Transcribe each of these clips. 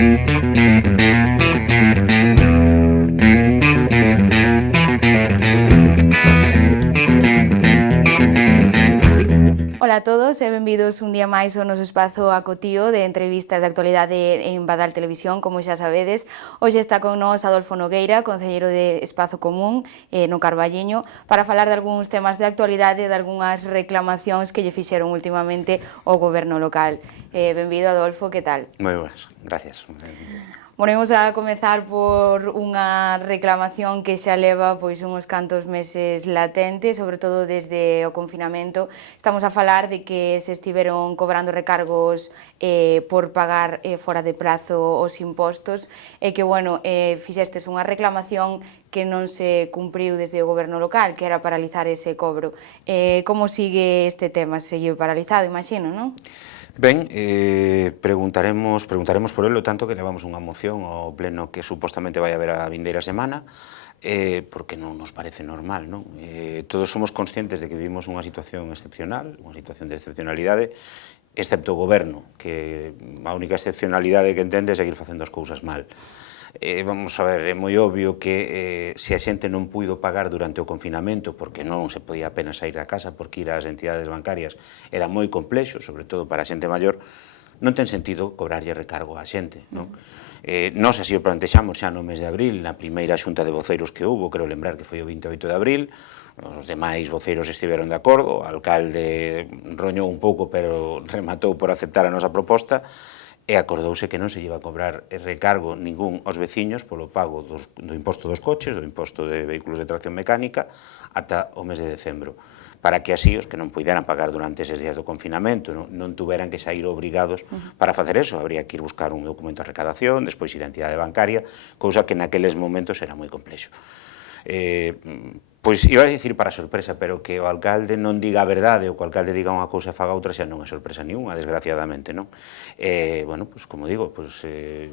Ola a todos e benvidos un día máis ao noso espazo acotío de entrevistas de actualidade en Badal Televisión, como xa sabedes. Hoxe está con nós Adolfo Nogueira, concelleiro de Espazo Común no Carballiño, para falar de algúns temas de actualidade e de algunhas reclamacións que lle fixeron últimamente ao goberno local. Benvido, Adolfo, que tal? Moi boas, gracias. Bueno, imos a comezar por unha reclamación que xa leva pois uns cantos meses latente, sobre todo desde o confinamento. Estamos a falar de que se estiveron cobrando recargos por pagar fora de prazo os impostos e que, bueno, fixestes unha reclamación que non se cumpriu desde o goberno local, que era paralizar ese cobro. Como sigue este tema? Seguiu paralizado, imagino, non? Ben, preguntaremos por ele, tanto que levamos unha moción ao pleno que supostamente vai haber a vindeira semana, porque non nos parece normal, non? Todos somos conscientes de que vivimos unha situación excepcional, unha situación de excepcionalidade, excepto o goberno, que a única excepcionalidade que entende é seguir facendo as cousas mal. Vamos a ver, é moi obvio que se a xente non puido pagar durante o confinamento porque non se podía apenas sair da casa porque ir ás entidades bancarias era moi complexo, sobre todo para a xente maior, non ten sentido cobrarlle recargo á xente, non? Nós así o plantexamos xa no mes de abril, na primeira xunta de voceiros que houve, creo lembrar que foi o 28 de abril, os demais voceiros estiveron de acordo, o alcalde roñou un pouco, pero rematou por aceptar a nosa proposta, e acordouse que non se lleva a cobrar recargo ningún aos veciños polo pago do imposto dos coches, do imposto de vehículos de tracción mecánica, ata o mes de decembro, para que así os que non puideran pagar durante eses días do confinamento non tuveran que sair obrigados para facer eso. Habría que ir buscar un documento de recadación, despois ir á entidade bancaria, cousa que naqueles momentos era moi complexo. Pois iba a dicir para sorpresa, pero que o alcalde non diga a verdade ou que o alcalde diga unha cousa e faga outra xa non é sorpresa ninguna, desgraciadamente, non? Bueno, pois como digo, pois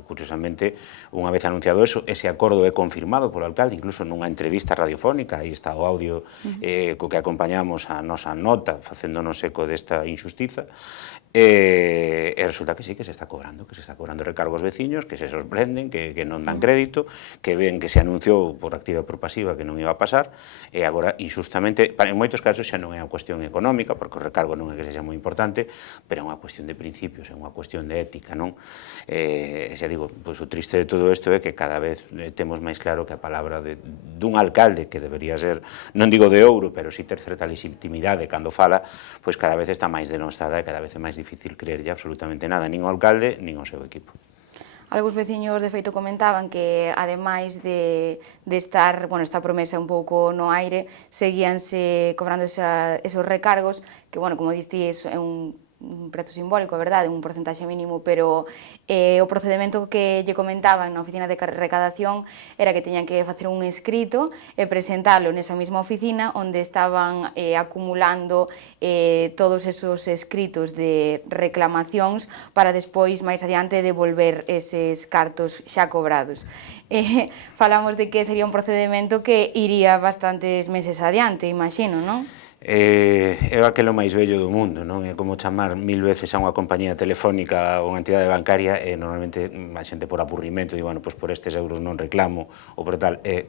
curiosamente, unha vez anunciado eso, ese acordo é confirmado polo alcalde, incluso nunha entrevista radiofónica, aí está o audio co que acompañamos a nosa nota facéndonos eco desta injustiza, e resulta que sí, que se está cobrando recargos veciños, que se sorprenden, que non dan crédito, que ven que se anunciou por activa e por pasiva que non iba a pasar, e agora, injustamente, en moitos casos xa non é unha cuestión económica, porque o recargo non é que sexa moi importante, pero é unha cuestión de principios, é unha cuestión de ética, non? Xa digo, pois o triste de todo isto é que cada vez temos máis claro que a palabra dun alcalde, que debería ser, non digo de ouro, pero si ter certa legitimidade cando fala, pois cada vez está máis denostada e cada vez é máis difícil creerlle absolutamente nada, nin ao alcalde, nin ao seu equipo. Algúns veciños, de feito, comentaban que, ademais de estar, bueno, esta promesa un pouco no aire, seguíanse cobrando esos recargos, que, bueno, como diste, é un prezo simbólico, a verdade, un porcentaxe mínimo, pero o procedimento que lle comentaban na oficina de recadación era que teñan que facer un escrito e presentalo nesa mesma oficina onde estaban acumulando todos esos escritos de reclamacións para despois, máis adiante, devolver eses cartos xa cobrados. Falamos de que sería un procedimento que iría bastantes meses adiante, imagino, non? É aquelo máis bello do mundo, non? É como chamar 1000 veces a unha compañía telefónica ou unha entidade bancaria e normalmente a xente por aburrimento di, bueno, pois por estes euros non reclamo ou por tal. É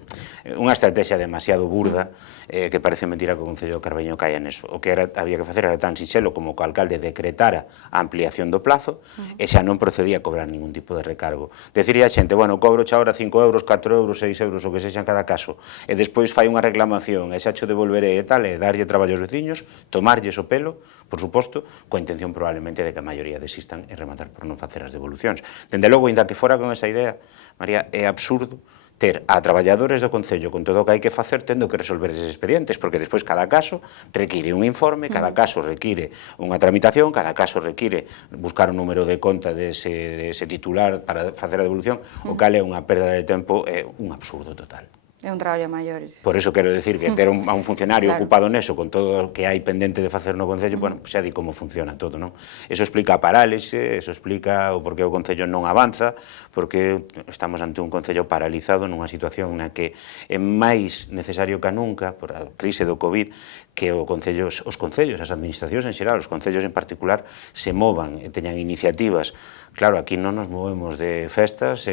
unha estrategia demasiado burda que parece mentira que o Concello do Carballiño caia neso. O que había que facer era tan sinxelo como que o alcalde decretara a ampliación do plazo e xa non procedía a cobrar ningún tipo de recargo. Deciría a xente, bueno, cobro xa ahora 5 euros, 4 euros, 6 euros, o que sexa en cada caso, e despois fai unha reclamación e xa cho devolveré e tal, e darlle traballo aos veciños, tomarlles o pelo, por suposto, coa intención probablemente de que a maioría desistan e rematar por non facer as devolucións. Dende logo, ainda que fora con esa idea, María, é absurdo ter a traballadores do Concello con todo o que hai que facer tendo que resolver eses expedientes, porque despois cada caso require un informe, cada caso require unha tramitación, cada caso require buscar un número de conta dese titular para facer a devolución, o cal é unha perda de tempo, é un absurdo total. É un traballo a maiores. Por iso quero decir que ter a un funcionario ocupado neso con todo o que hai pendente de facer no Concello, bueno, xa di como funciona todo, non? Eso explica a parálise, eso explica o porqué o Concello non avanza, porque estamos ante un Concello paralizado nunha situación na que é máis necesario que nunca, por a crise do COVID, que os concellos, as administracións en xeral, os concellos en particular, se movan e teñan iniciativas Claro, aquí non nos movemos de festas,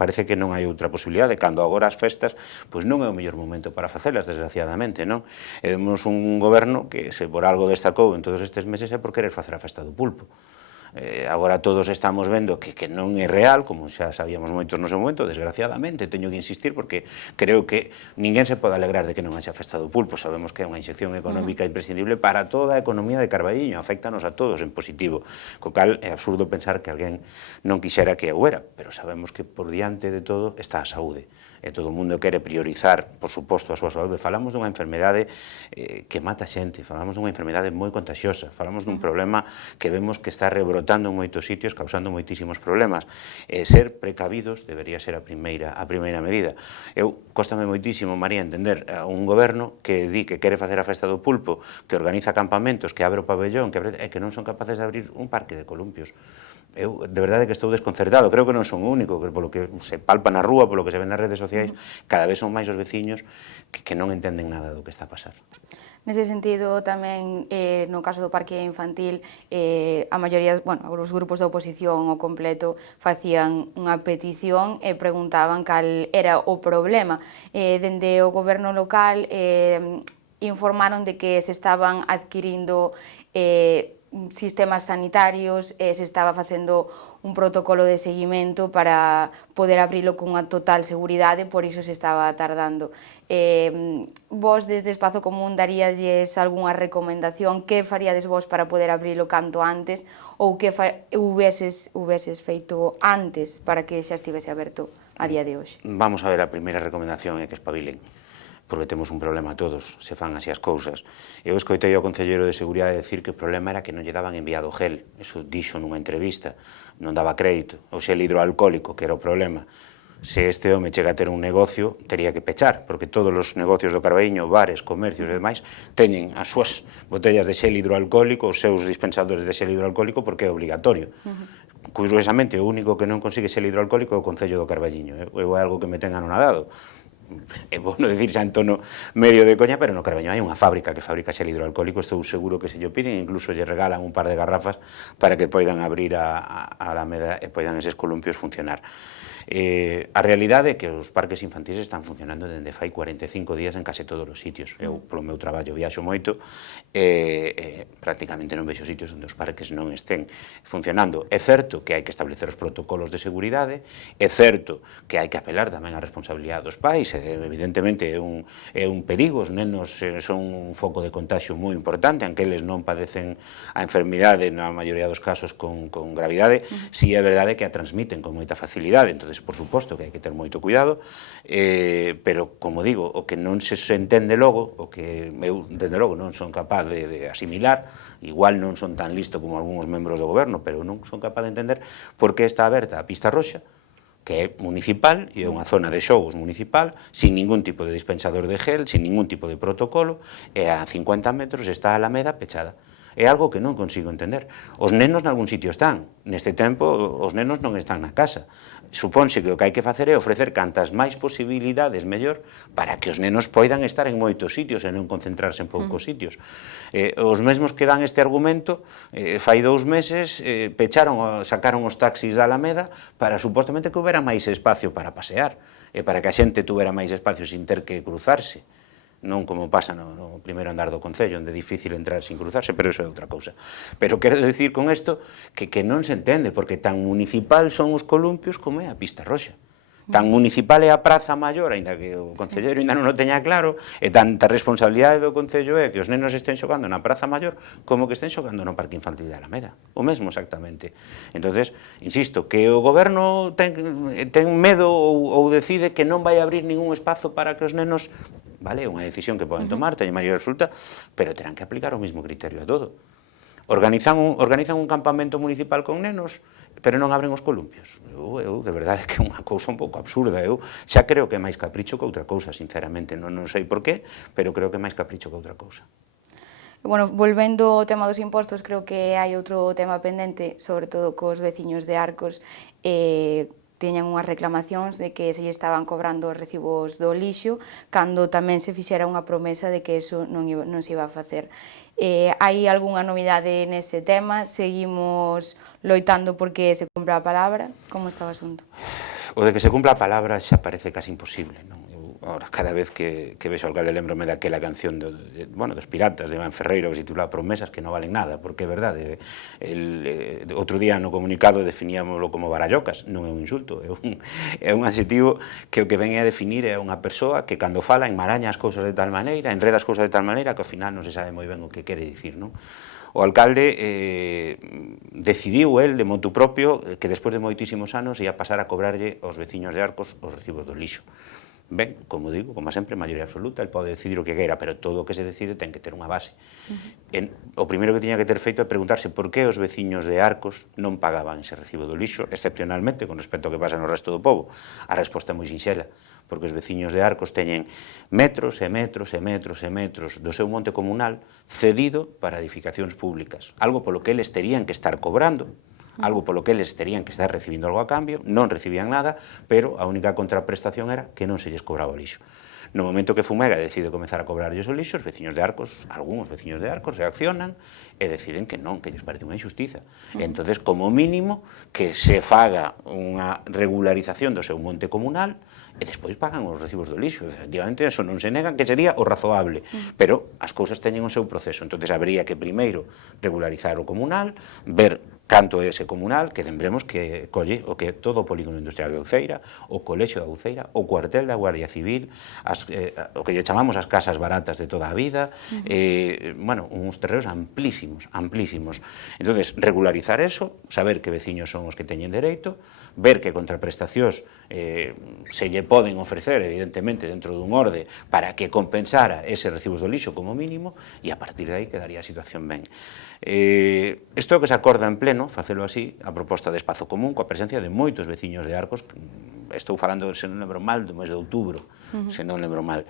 parece que non hai outra posibilidade, cando agora as festas, pois non é o mellor momento para facelas, desgraciadamente, non? Temos un goberno que, se por algo destacou en todos estes meses, é por querer facer a festa do pulpo. Agora todos estamos vendo que non é real, como xa sabíamos moitos no seu momento, desgraciadamente, teño que insistir, porque creo que ninguén se pode alegrar de que non haxa festa do pulpo, sabemos que é unha inyección económica imprescindible para toda a economía de Carballiño, afectanos a todos en positivo, co cal é absurdo pensar que alguén non quixera que houbera, pero sabemos que por diante de todo está a saúde, e todo o mundo quere priorizar, por suposto, a súa saúde. Falamos dunha enfermedade que mata xente, falamos dunha enfermedade moi contagiosa, falamos dun problema que vemos que está rebrotando en moitos sitios, causando moitísimos problemas. Ser precavidos debería ser a primeira medida. Cóstame moitísimo, María, entender a un goberno que di que quere facer a festa do pulpo, que organiza campamentos, que abre o pabellón, e que non son capaces de abrir un parque de columpios. Eu, de verdade, que estou desconcertado, creo que non son o único, que polo que se palpa na rúa, polo que se ven nas redes sociais, cada vez son máis os veciños que non entenden nada do que está a pasar. Nese sentido, tamén, no caso do parque infantil, a maioría, bueno, os grupos da oposición ao completo facían unha petición e preguntaban cal era o problema. Dende o goberno local informaron de que se estaban adquirindo sistemas sanitarios, se estaba facendo un protocolo de seguimento para poder abrilo cunha total seguridade, por iso se estaba tardando. Vos, desde Espazo Común, daríades algunha recomendación? Que faríades vos para poder abrilo canto antes? Ou que hubeses feito antes para que xa estivese aberto a día de hoxe? Vamos a ver, a primeira recomendación é que espabilen, porque temos un problema todos, se fan así as cousas. Eu escoitei ao Concelleiro de Seguridade decir que o problema era que non lle daban enviado gel, eso dixo nunha entrevista, non daba crédito, o xel hidroalcohólico, que era o problema. Se este home chega a ter un negocio, tería que pechar, porque todos os negocios do Carballiño, bares, comercios e demais, teñen as súas botellas de xel hidroalcohólico, os seus dispensadores de xel hidroalcohólico, porque é obligatorio. Curiosamente, o único que non consigue xel hidroalcohólico é o Concello do Carballiño, é algo que me ten anonadado. É bueno decir xa en tono medio de coña, pero no Carballiño hai unha fábrica que fabrica xel hidroalcohólico, estou seguro que se llo piden, incluso lle regalan un par de garrafas para que poidan abrir a Alameda e poidan eses columpios funcionar. A realidade é que os parques infantis están funcionando dende fai 45 días en case todos os sitios. Eu, polo meu traballo, viaxo moito e prácticamente non vexo sitios onde os parques non estén funcionando. É certo que hai que establecer os protocolos de seguridade, é certo que hai que apelar tamén á responsabilidade dos pais, evidentemente é un perigo, os nenos son un foco de contagio moi importante, aunque eles non padecen a enfermidade na maioría dos casos con gravidade, si é verdade que a transmiten con moita facilidade, entón, por suposto que hai que ter moito cuidado, pero, como digo, o que non se entende logo, o que eu, desde logo, non son capaz de asimilar, igual non son tan listo como algúns membros do goberno, pero non son capaz de entender por que está aberta a pista roxa, que é municipal e é unha zona de xogos municipal, sin ningún tipo de dispensador de gel, sin ningún tipo de protocolo, e a 50 metros está a Alameda pechada. É algo que non consigo entender. Os nenos nalgún sitio están, neste tempo os nenos non están na casa. Supónse que o que hai que facer é ofrecer cantas máis posibilidades mellor para que os nenos poidan estar en moitos sitios e non concentrarse en poucos sitios. Os mesmos que dan este argumento, fai 2 meses sacaron os taxis da Alameda para supostamente que houbera máis espacio para pasear e para que a xente tuvera máis espacio sin ter que cruzarse. Non como pasa no primeiro andar do Concello, onde é difícil entrar sin cruzarse, pero iso é outra cousa. Pero quero dicir con isto que non se entende, porque tan municipal son os columpios como é a pista roxa. Tan municipal é a Praza Maior, aínda que o Concelleiro ainda non o teña claro, e tanta responsabilidade do Concello é que os nenos estén xogando na Praza Maior como que estén xogando no Parque Infantil de Alameda. O mesmo exactamente. Entonces, insisto, que o goberno ten medo ou decide que non vai abrir ningún espazo para que os nenos... Vale, é unha decisión que poden tomar, teñen maior resulta, pero terán que aplicar o mesmo criterio a todo. Organizan un campamento municipal con nenos, pero non abren os columpios. Eu de verdade que é unha cousa un pouco absurda. Eu xa creo que é máis capricho que outra cousa, sinceramente. Non sei por qué, pero creo que é máis capricho que outra cousa. Bueno, volvendo ao tema dos impostos, creo que hai outro tema pendente, sobre todo cos veciños de Arcos, tiñan unhas reclamacións de que se lle estaban cobrando os recibos do lixo, cando tamén se fixera unha promesa de que eso non se iba a facer. Hai algunha novidade nese tema? Seguimos loitando porque se cumpra a palabra? Como está o asunto? O de que se cumpla a palabra xa parece casi imposible, non? Ahora, cada vez que vexo ao alcalde lembrome daquela canción dos Piratas de Iván Ferreiro que se titula Promesas que non valen nada, porque é verdade, outro día no comunicado definíamoslo como barallocas, non é un insulto, é un adxetivo que o que ven a definir é unha persoa que cando fala enmaraña as cousas de tal maneira, enreda as cousas de tal maneira que ao final non se sabe moi ben o que quere dicir, non? O alcalde decidiu el de motu propio que despois de moitísimos anos ia pasar a cobrarlle aos veciños de Arcos os recibos do lixo. Ben, como digo, como sempre, maioría absoluta, el pode decidir o que queira, pero todo o que se decide ten que ter unha base. O primeiro que tiña que ter feito é preguntarse por que os veciños de Arcos non pagaban ese recibo do lixo, excepcionalmente con respecto ao que pasa no resto do pobo. A resposta é moi sinxela, porque os veciños de Arcos teñen metros e metros e metros e metros do seu monte comunal cedido para edificacións públicas, algo polo que eles terían que estar cobrando, algo polo que eles terían que estar recibindo algo a cambio, non recibían nada, pero a única contraprestación era que non se lles cobraba o lixo. No momento que Fumega decide comezar a cobrarlles o lixo, os veciños de Arcos, algúns veciños de Arcos, reaccionan e deciden que non, que lles parece unha injustiza. Entonces, como mínimo, que se faga unha regularización do seu monte comunal e despois pagan os recibos do lixo. Efectivamente, eso non se nega, que sería o razoable, pero as cousas teñen o seu proceso. Entonces, habría que primeiro regularizar o comunal, ver canto é ese comunal, que lembremos que colle o que todo o polígono industrial de Uceira, o colexio da Uceira, o cuartel da Guardia Civil, o que lle chamamos as casas baratas de toda a vida, bueno, uns terreos amplísimos, amplísimos. Entonces, regularizar eso, saber que veciños son os que teñen dereito, ver que contraprestacións se lle poden ofrecer, evidentemente, dentro dun orde, para que compensara ese recibos do lixo como mínimo, e a partir de aí quedaría a situación ben. Isto é o que se acorda en pleno, facelo así, a proposta de espazo común, coa presencia de moitos veciños de Arcos, estou falando, se non lembro mal, do mes de outubro, se non lembro mal.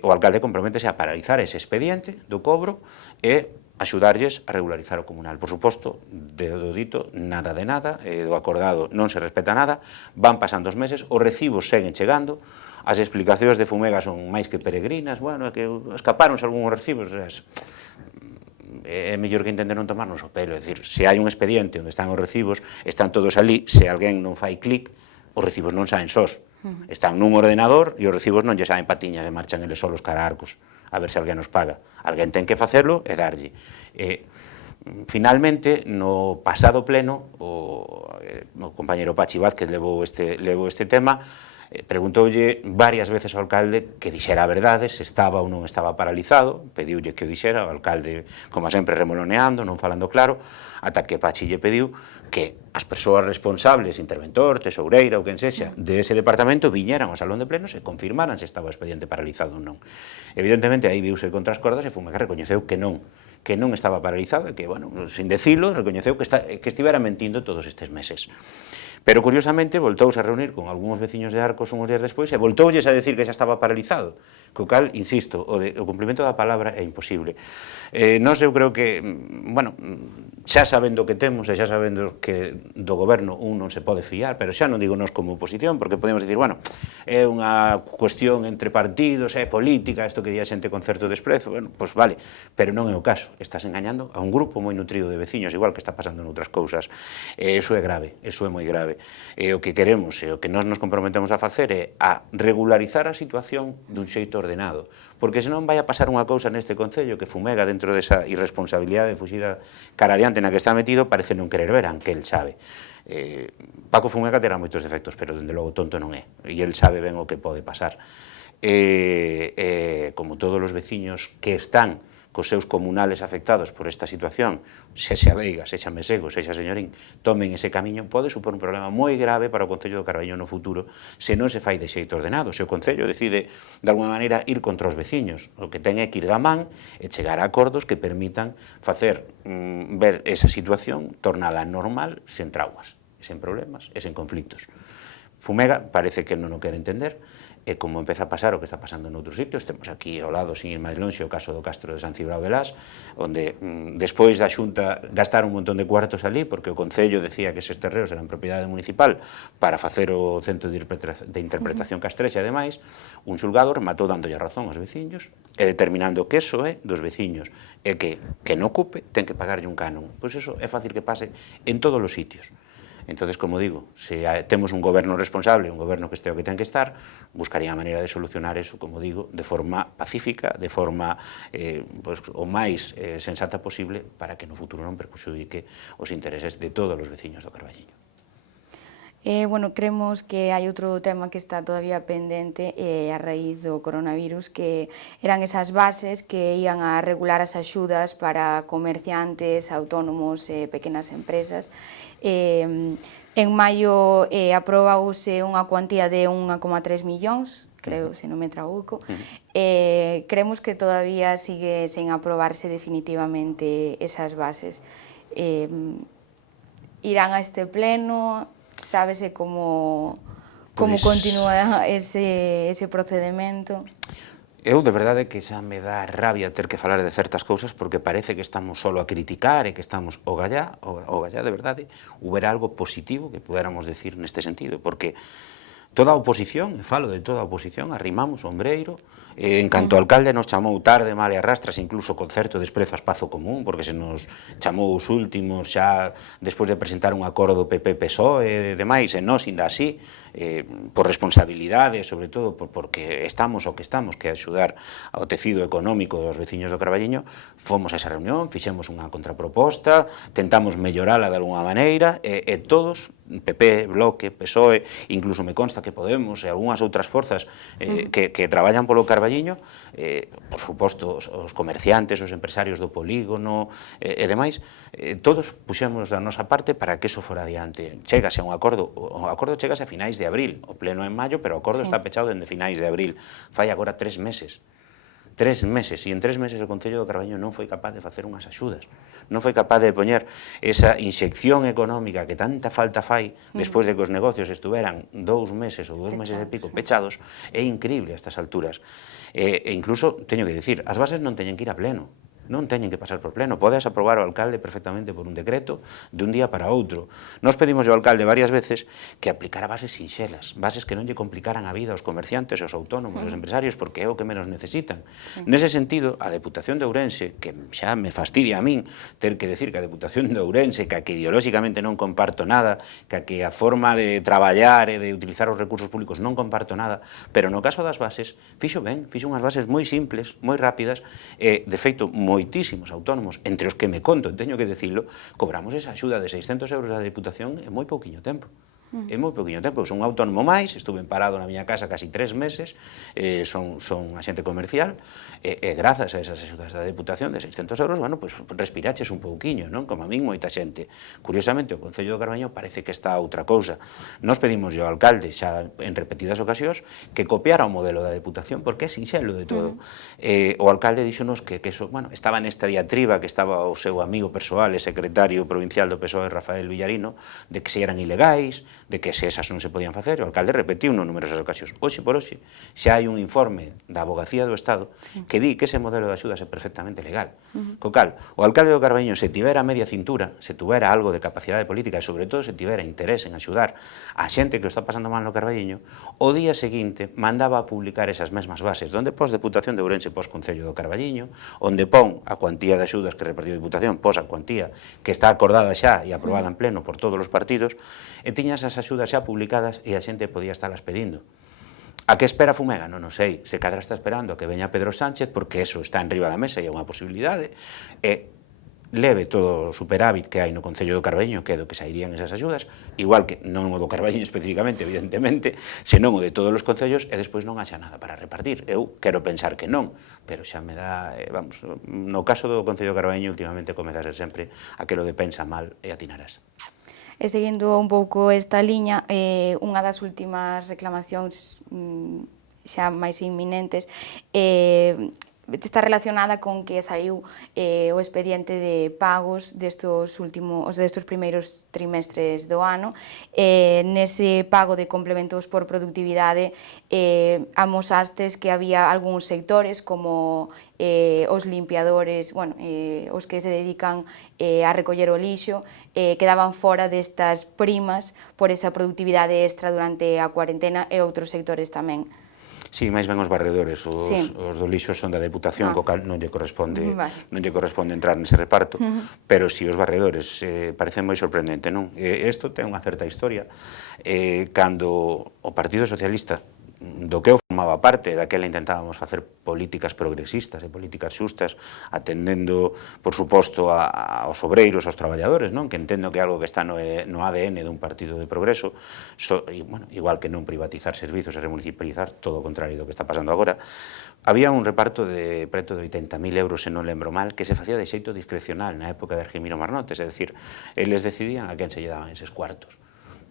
O alcalde comprométese a paralizar ese expediente do cobro e axudarlles a regularizar o comunal. Por suposto, do dito, nada de nada, do acordado non se respeta nada, van pasando os meses, os recibos seguen chegando, as explicacións de Fumega son máis que peregrinas, bueno, é que escapáronse algúns recibos, é mellor que intenten non tomarnos o pelo, é dicir, se hai un expediente onde están os recibos, están todos ali, se alguén non fai clic, os recibos non saen sós, están nun ordenador e os recibos non lle saen patiña, que marchan eles solos cara a Arcos, a ver se alguén nos paga. Alguén ten que facerlo e darlle. Finalmente, no pasado pleno, o compañeiro Pachi Vázquez levou este tema, preguntoulle varias veces ao alcalde que dixera a verdade, se estaba ou non estaba paralizado, pediulle que o dixera, o alcalde, como sempre, remoloneando, non falando claro, ata que Pachi lle pediu que as persoas responsables, interventor, tesoureira ou quen sexa, de ese departamento viñeran ao salón de plenos e confirmaran se estaba o expediente paralizado ou non. Evidentemente, aí viuse contra as cordas e Fumega recoñeceu que non estaba paralizado e que, bueno, sin decilo, recoñeceu que estivera mentindo todos estes meses. Pero, curiosamente, voltouse a reunir con algúns veciños de Arcos uns días despois e voltoulles a decir que xa estaba paralizado, co cal, insisto, o cumprimento da palabra é imposible. Nós, eu creo que, bueno, xa sabendo que temos e xa sabendo que do goberno un non se pode fiar, pero xa non digo nós como oposición, porque podemos dicir, bueno, é unha cuestión entre partidos, é política, isto que di a xente con certo desprezo, bueno, pois vale, pero non é o caso, estás engañando a un grupo moi nutrido de veciños, igual que está pasando noutras cousas, eso é grave, eso é moi grave. E o que queremos e o que nós nos comprometemos a facer é a regularizar a situación dun xeito ordenado, porque senón vai a pasar unha cousa neste Concello que Fumega, dentro desa irresponsabilidade fuxida cara adiante na que está metido, parece non querer ver, aunque el sabe. Paco Fumega terá moitos defectos, pero dende logo tonto non é, e el sabe ben o que pode pasar. Como todos os veciños que están cos seus comunales afectados por esta situación, sexa Veiga, sexa Mesego, sexa Señorín, tomen ese camiño, pode supor un problema moi grave para o Concello do Carballiño no futuro se non se fai de xeito ordenado, se o Concello decide de alguma maneira ir contra os veciños, o que ten é que ir da man e chegar a acordos que permitan facer ver esa situación, tornala normal, sen traumas, sen problemas e sen conflitos. Fumega parece que non o quere entender, e como empeza a pasar o que está pasando noutros sitios, temos aquí ao lado, sin ir máis lonxe, o caso do Castro de San Cibrao de Las, onde despois da Xunta gastaron un montón de cuartos ali, porque o Concello decía que eses terreos eran propiedade municipal para facer o centro de interpretación castrexa e demais, un xulgado rematou dándolle a razón aos veciños e determinando que eso é dos veciños e que non ocupe ten que pagarlle un canon. Pois eso é fácil que pase en todos os sitios. Entonces, como digo, se temos un goberno responsable, un goberno que este o que ten que estar, buscaría a maneira de solucionar eso, como digo, de forma pacífica, de forma o máis sensata posible, para que no futuro non perxudique os intereses de todos os veciños do Carballiño. Bueno, cremos que hai outro tema que está todavía pendente a raíz do coronavirus, que eran esas bases que ian a regular as axudas para comerciantes, autónomos e pequenas empresas. En maio aprobouse unha cuantía de 1,3 millóns, creo, se non me trabuco. Creemos que todavía sigue sen aprobarse definitivamente esas bases. Irán a este pleno, sábese como continúa ese procedemento? Eu, de verdade, que xa me dá rabia ter que falar de certas cousas porque parece que estamos solo a criticar e que estamos o gallá, de verdade, houbera algo positivo que pudéramos decir neste sentido, porque toda a oposición, e falo de toda a oposición, arrimamos o ombreiro, en canto o alcalde nos chamou tarde, mal e arrastras, incluso con certo desprezo a espazo común, porque se nos chamou os últimos xa despois de presentar un acordo PP-PSOE e demais, e nós, ainda así, por responsabilidade, sobre todo porque estamos o que estamos, que é axudar ao tecido económico dos veciños do Carballiño, fomos a esa reunión, fixemos unha contraproposta, tentamos mellorala de alguna maneira, e todos, PP, Bloque, PSOE, incluso me consta que Podemos e algunhas outras forzas que traballan polo Carballiño, por suposto, os comerciantes, os empresarios do polígono e demais, todos puxemos da nosa parte para que eso fora adiante. Chégase a un acordo, o acordo chégase a finais de abril, o pleno en maio, pero o acordo está pechado dende finais de abril. Fai agora 3 meses. 3 meses, e en 3 meses o Concello do Carballiño non foi capaz de facer unhas axudas, non foi capaz de poñer esa inxección económica que tanta falta fai despois de que os negocios estuveran 2 meses ou 2 meses e pico pechados. É increíble a estas alturas. E incluso, teño que dicir, as bases non teñen que ir a pleno, non teñen que pasar por pleno, podes aprobar o alcalde perfectamente por un decreto de un día para outro. Nos pedimos ao alcalde varias veces que aplicara bases sinxelas, bases que non lle complicaran a vida aos comerciantes, aos autónomos, aos empresarios, porque é o que menos necesitan. Nese sentido, a Deputación de Ourense, que xa me fastidia a min ter que decir que a Deputación de Ourense, que ideolóxicamente non comparto nada, que a forma de traballar e de utilizar os recursos públicos non comparto nada, pero no caso das bases, fixo ben, fixo unhas bases moi simples, moi rápidas, e, de feito, moitísimos autónomos, entre os que me conto, teño que decirlo, cobramos esa axuda de 600 euros da Deputación en moi pouquiño tempo. É moi pouquiño tempo, son un autónomo máis, estuve parado na miña casa casi 3 meses, son axente comercial, e grazas a esas axudas da Deputación de 600 euros, bueno, pois respiraches un pouquiño, non? Como a min moita xente. Curiosamente, o Concello do Carballiño parece que está a outra cousa. Nos pedimos ao alcalde, xa en repetidas ocasións, que copiara o modelo da Deputación, porque é sinxelo de todo. O alcalde díxonos que eso, bueno, estaba nesta diatriba que estaba o seu amigo persoal e secretario provincial do PSOE, Rafael Villarino, de que se eran ilegais, de que se esas non se podían facer, o alcalde repetiu en numerosas ocasións. Hoxe por hoxe, xa hai un informe da Abogacía do Estado que di que ese modelo de axudas é perfectamente legal. Co cal, o alcalde do Carballiño, se tivera media cintura, se tivera algo de capacidade política e, sobre todo, se tivera interés en axudar a xente que o está pasando mal no Carballiño, o día seguinte mandaba a publicar esas mesmas bases, donde pos Deputación de Ourense, pos Concello do Carballiño, onde pon a cuantía de axudas que repartiu a Deputación, pos a cuantía que está acordada xa e aprobada en pleno por todos os partidos, e tiñas as axudas xa publicadas e a xente podía estarlas pedindo. A que espera Fumega? Non o sei. Se cadra está esperando a que veña Pedro Sánchez, porque eso está en riba da mesa e é unha posibilidade, e leve todo o superávit que hai no Concello do Carballiño, que é do que sairían esas axudas, igual que non o do Carballiño especificamente, evidentemente, senón o de todos os concellos, e despois non haxa nada para repartir. Eu quero pensar que non, pero xa me dá, vamos, no caso do Concello do Carballiño, últimamente comeza a ser sempre aquelo de pensa mal e atinarás. E seguindo un pouco esta liña, unha das últimas reclamacións xa máis inminentes está relacionada con que saiu o expediente de pagos destes primeiros trimestres do ano. Nese pago de complementos por productividade amosastes que había algúns sectores como os limpiadores, os que se dedican a recoller o lixo, quedaban fora destas primas por esa productividade extra durante a cuarentena e outros sectores tamén. Sí, máis ben os barredores, os do lixo son da Deputación, co cal non lle corresponde entrar nese reparto, pero si os barredores parecen moi sorprendente, non? Isto ten unha certa historia. Cando o Partido Socialista, do que eu formaba parte, daquela intentábamos facer políticas progresistas e políticas xustas, atendendo, por suposto, aos obreiros, aos traballadores, non? Que entendo que é algo que está no ADN dun partido de progreso, igual que non privatizar servizos e remunicipalizar, todo o contrario do que está pasando agora, había un reparto de preto de 80.000 euros, se non lembro mal, que se facía de xeito discrecional na época de Argimiro Marnotes, é dicir, eles decidían a quen se lle daban eses cuartos.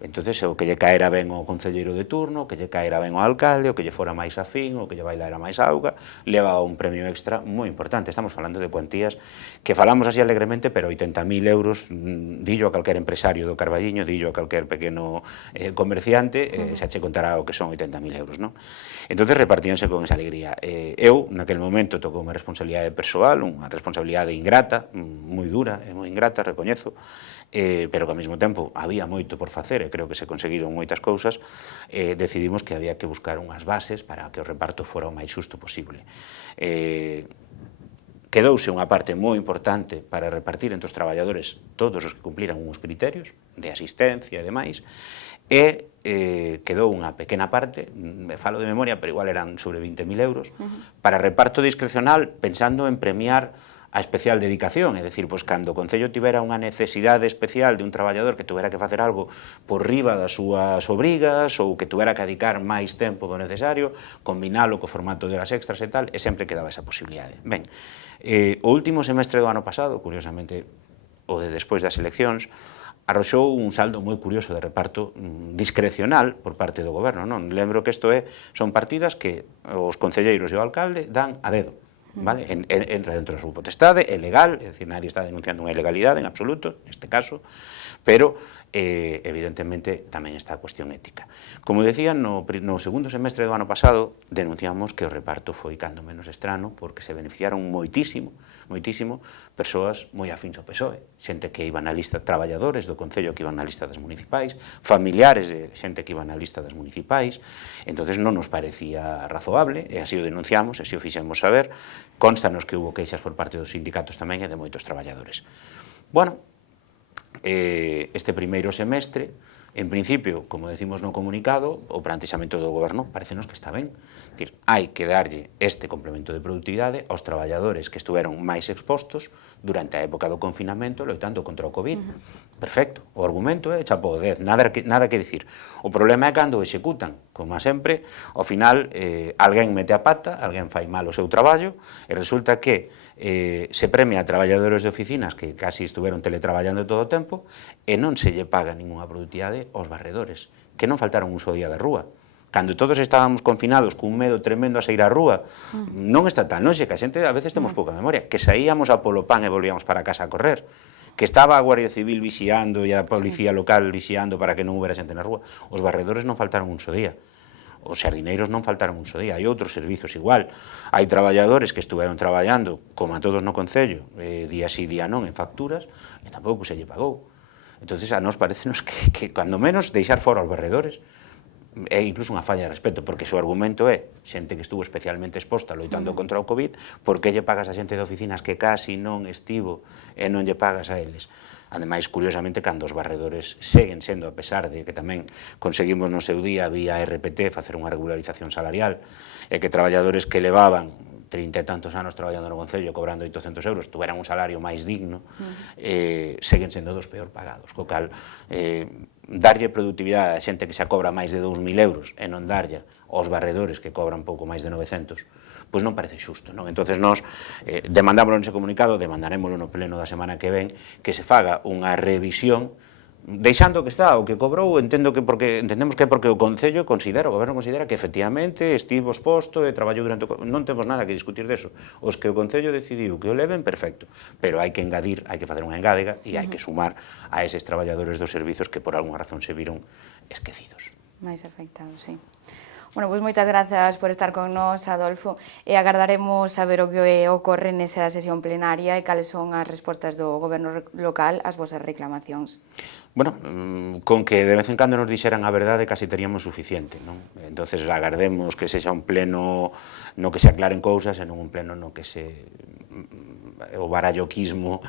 Entón, o que lle caera ben ao concelleiro de turno, o que lle caera ben ao alcalde, o que lle fora máis afín, o que lle bailara máis auga, levaba un premio extra moi importante. Estamos falando de cuantías que falamos así alegremente, pero 80.000 euros, dillo a calquer empresario do Carballiño, dillo a calquer pequeno comerciante, xa che contará o que son 80.000 euros, non? Entón, repartíanse con esa alegría. Eu, naquel momento, tocou unha responsabilidade persoal, unha responsabilidade ingrata, moi dura e moi ingrata, recoñezo, pero que ao mesmo tempo había moito por facer e creo que se conseguiron moitas cousas, decidimos que había que buscar unhas bases para que o reparto fora o máis xusto posible. Quedouse unha parte moi importante para repartir entre os traballadores todos os que cumpliran uns criterios de asistencia e demais, e quedou unha pequena parte, falo de memoria, pero igual eran sobre 20.000 euros, para reparto discrecional pensando en premiar a especial dedicación, é dicir, pois cando o Concello tivera unha necesidade especial de un traballador que tuvera que facer algo por riba das súas obrigas ou que tuvera que dedicar máis tempo do necesario, combinalo co formato de horas extras e tal, e sempre quedaba esa posibilidade. Ben, o último semestre do ano pasado, curiosamente o de despois das eleccións, arroxou un saldo moi curioso de reparto discrecional por parte do goberno, non? Lembro que isto son partidas que os concelleiros e o alcalde dan a dedo. Vale? Entra dentro da súa potestade, é legal, é dicir, nadie está denunciando unha ilegalidade en absoluto, neste caso, pero evidentemente tamén está a cuestión ética. Como decía, no segundo semestre do ano pasado denunciamos que o reparto foi cando menos estrano porque se beneficiaron moitísimo persoas moi afíns ao PSOE, xente que iban na lista, traballadores do Concello que iban na lista das municipais, familiares de xente que iban na lista das municipais, entonces non nos parecía razoable, e así o denunciamos, e así o fixemos saber, constanos que hubo queixas por parte dos sindicatos tamén e de moitos traballadores. Bueno, este primeiro semestre, en principio, como decimos no comunicado, o plantexamento do goberno parecenos que está ben. Hai que darlle este complemento de productividade aos traballadores que estuveron máis expostos durante a época do confinamento loitando contra o COVID. Perfecto, o argumento é chapó 10, nada que dicir. O problema é cando o executan, como sempre, ao final alguén mete a pata, alguén fai mal o seu traballo e resulta que se premia a traballadores de oficinas que casi estuveron teletraballando todo o tempo e non se lle paga ninguna productividade aos barredores, que non faltaron un só día de rúa. Cando todos estábamos confinados cun medo tremendo a sair á rúa, non está tan longe, que a xente a veces temos pouca memoria, que saíamos a polo pan e volvíamos para casa a correr, que estaba a Guardia Civil vixiando e a Policía Local vixiando para que non houbera xente na rúa. Os barredores non faltaron un só día. Os xardineiros non faltaron un só día, hai outros servizos igual. Hai traballadores que estuveron traballando, como a todos no Concello, día sí, día non, en facturas, e tampouco se lle pagou. Entón, a nós parecenos que cando menos, deixar fora os barredores é incluso unha falla de respeto, porque o argumento é xente que estuvo especialmente exposta loitando contra o COVID, por que lle pagas a xente de oficinas que casi non estivo e non lle pagas a eles? Ademais, curiosamente, cando os barredores seguen sendo, a pesar de que tamén conseguimos no seu día vía RPT facer unha regularización salarial, e que traballadores que levaban 30 e tantos anos traballando no Concello cobrando 800 euros, tuveran un salario máis digno, seguen sendo dos peor pagados, co cal darlle productividade a xente que xa cobra máis de 2.000 euros e non darlle aos barredores que cobran pouco máis de 900, pois non parece xusto, non? Entonces nós demandámoslo nese comunicado, demandarémoslo no pleno da semana que ven, que se faga unha revisión deixando que está o que cobrou, entendemos que é porque o Concello considera, o Goberno considera que efectivamente estivo exposto e traballou durante non temos nada que discutir deso. Os que o Concello decidiu que o leven, perfecto, pero hai que engadir, hai que facer unha engádega e hai que sumar a eses traballadores dos servizos que por algunha razón se viron esquecidos. Máis afectados, sí. Bueno, pois moitas grazas por estar con nós, Adolfo, e agardaremos saber o que ocorre nesa sesión plenaria e cales son as respostas do Goberno local ás vosas reclamacións. Bueno, con que de vez en cando nos dixeran a verdade casi teríamos suficiente, non? Entonces agardemos que sexa un pleno no que se aclaren cousas e non un pleno no que o baralloquismo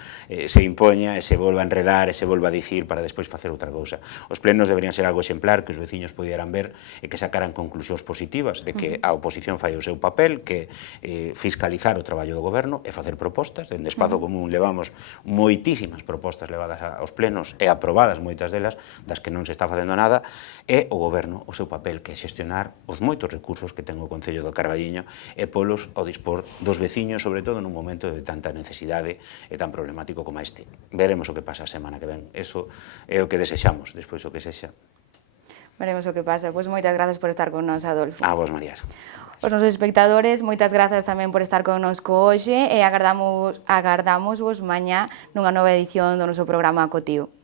se impoña e se volva a enredar e se volva a dicir para despois facer outra cousa. Os plenos deberían ser algo exemplar que os veciños pudieran ver e que sacaran conclusións positivas de que a oposición fai o seu papel, que fiscalizar o traballo do goberno e facer propostas. Dende Espazo Común levamos moitísimas propostas levadas aos plenos e aprobadas moitas delas, das que non se está facendo nada, e o goberno o seu papel, que é xestionar os moitos recursos que ten o Concello do Carballiño e polos ao dispor dos veciños, sobre todo nun momento de tanta necesidade e tan problemático como este. Veremos o que pasa a semana que ven. Eso é o que desexamos, despois o que sexa. Veremos o que pasa. Pois moitas grazas por estar con nós, Adolfo. A vos, Marías. Os nosos espectadores, moitas grazas tamén por estar connosco hoxe e agardamos vos mañá nunha nova edición do noso programa Cotío.